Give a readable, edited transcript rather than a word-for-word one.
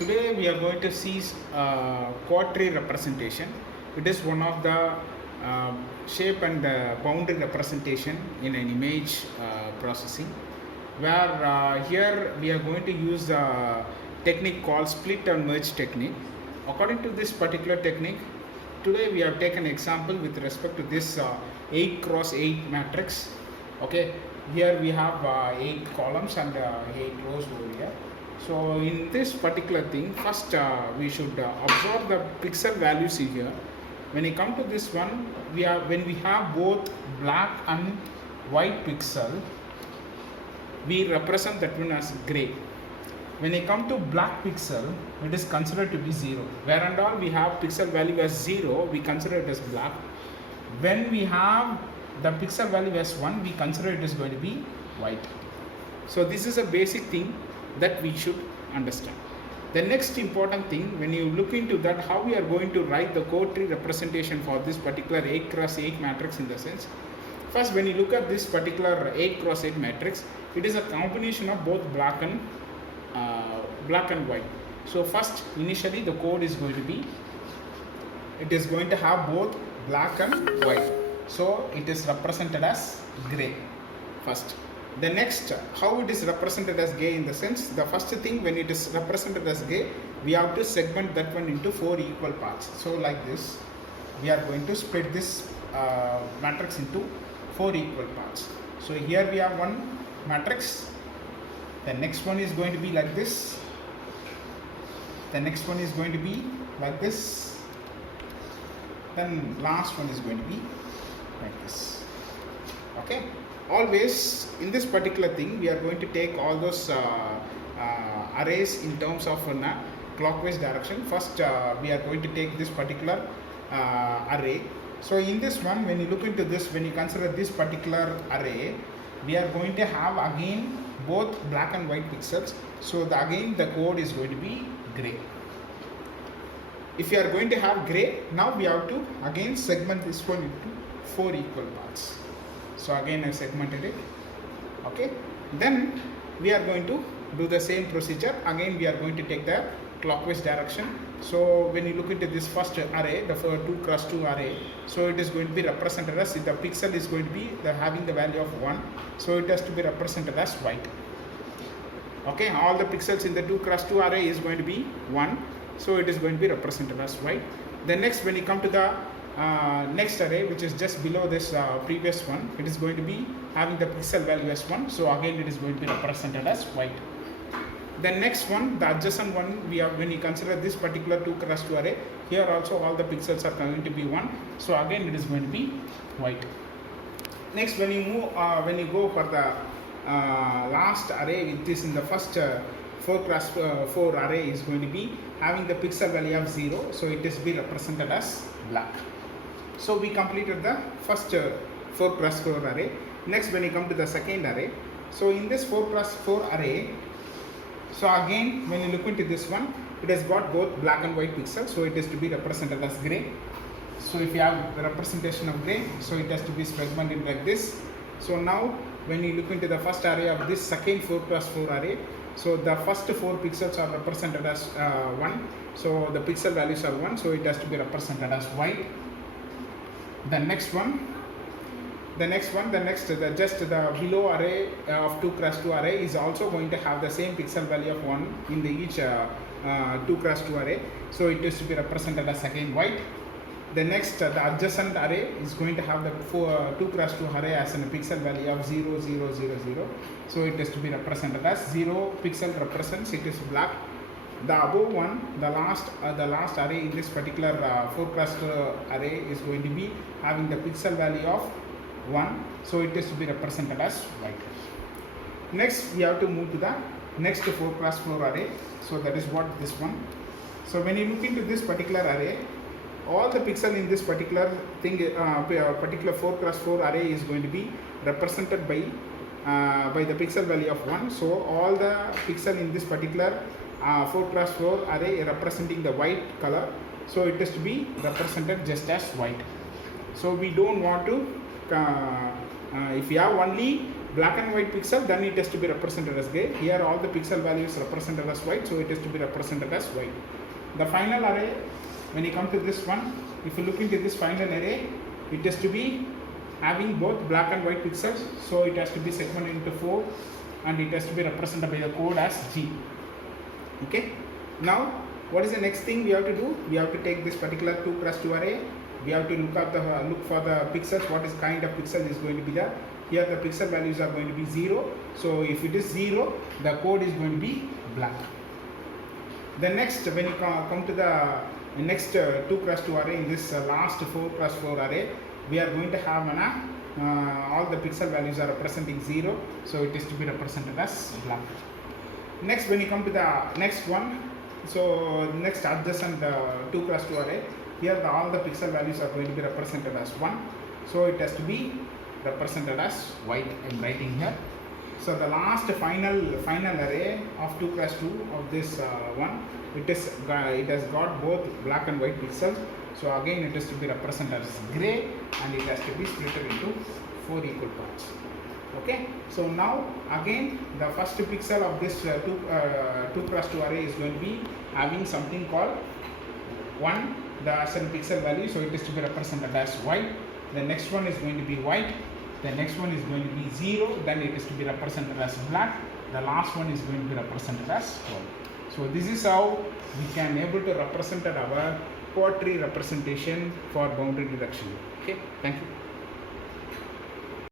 Today we are going to see quad tree representation. It is one of the shape and boundary representation in an image processing, where here we are going to use a technique called split and merge technique. According to this particular technique, today we have taken example with respect to this 8 cross 8 matrix. Okay, here we have 8 columns and 8 rows over here. So in this particular thing, first we should observe the pixel values here. When you come to this one, when we have both black and white pixel, we represent that one as gray. When you come to black pixel, it is considered to be 0. Where and all we have pixel value as 0, we consider it as black. When we have the pixel value as 1, we consider it is going to be white. So this is a basic thing that we should understand. The next important thing, when you look into that, how we are going to write the quad tree representation for this particular 8 cross 8 matrix in the sense. First, when you look at this particular 8 cross 8 matrix, it is a combination of both black and white. So first, initially the code is going to be, it is going to have both black and white. So it is represented as gray first. The next, how it is represented as gray in the sense, the first thing, when it is represented as gray, we have to segment that one into 4 equal parts. So like this, we are going to split this matrix into 4 equal parts. So here we have one matrix. The next one is going to be like this. The next one is going to be like this. Then last one is going to be like this. Okay. Always in this particular thing, we are going to take all those arrays in terms of clockwise direction. First, we are going to take this particular array. So in this one, when you look into this, when you consider this particular array, we are going to have again both black and white pixels. So again the code is going to be gray. If you are going to have gray, now we have to again segment this one into 4 equal parts. So again I segmented it. Okay, then we are going to do the same procedure. Again we are going to take the clockwise direction. So when you look into this first array, the 2 cross 2 array, so it is going to be represented as, the pixel is going to be having the value of 1, so it has to be represented as white. Okay, all the pixels in the 2 cross 2 array is going to be 1, so it is going to be represented as white. Then next, when you come to the next array, which is just below this previous one, it is going to be having the pixel value as 1, so again it is going to be represented as white. The next one, the adjacent one, we have, when you consider this particular 2 cross 2 array, here also all the pixels are going to be 1, so again it is going to be white. Next, when you move, when you go for the last array, which is in the first 4 cross 4 array, is going to be having the pixel value of 0, so it is be represented as black. So we completed the first 4 cross 4 array. Next, when you come to the second array, so in this 4 cross 4 array, so again when you look into this one, it has got both black and white pixels, so it is to be represented as gray. So if you have the representation of gray, so it has to be segmented like this. So now when you look into the first array of this second 4 cross 4 array, so the first 4 pixels are represented as 1, so the pixel values are 1, so it has to be represented as white. The next the below array of 2 cross 2 array is also going to have the same pixel value of 1 in the each 2 cross 2 array, so it is to be represented as again white. The next, the adjacent array is going to have the 2 cross 2 array as a pixel value of 0, 0, 0, 0, so it is to be represented as 0 pixel represents it is black. The above one, the last array in this particular 4 cross 2 array is going to be having the pixel value of 1, so it is to be represented as white. Next, we have to move to the next 4 cross 4 array, so that is what this one. So when you look into this particular array, all the pixel in this particular thing, particular 4 cross 4 array is going to be represented by the pixel value of 1. So all the pixel in this particular 4 cross 4 array representing the white color, so it is to be represented just as white. So we don't want to if you have only black and white pixel, then it has to be represented as gray. Here all the pixel values represented as white, so it has to be represented as white. The final array, when you come to this one, if you look into this final array, it has to be having both black and white pixels, so it has to be segmented into 4 and it has to be represented by the code as G. Okay. Now what is the next thing we have to do? We have to take this particular 2x2 array. We have to look for the pixels. What is kind of pixel is going to be there? Here the pixel values are going to be 0. So if it is 0, the code is going to be black. The next, when you come to the next 2x2 array, in this last 4x4 array, we are going to have all the pixel values are representing 0, so it is to be represented as black. Next, when you come to the next one, so next adjacent 2x2 array, here all the pixel values are going to be represented as 1, so it has to be represented as white. I am writing here. So the last final array of 2x2 of this one, it has got both black and white pixels. So again it is to be represented as gray, and it has to be split into 4 equal parts. Okay. So now again the first pixel of this 2x2 array is going to be having something called 1, the ascend pixel value, so it is to be represented as white. The next one is going to be white. The next one is going to be 0, then it is to be represented as black. The last one is going to be represented as white. So this is how we can able to represent our quad tree representation for boundary deduction. Okay, thank you.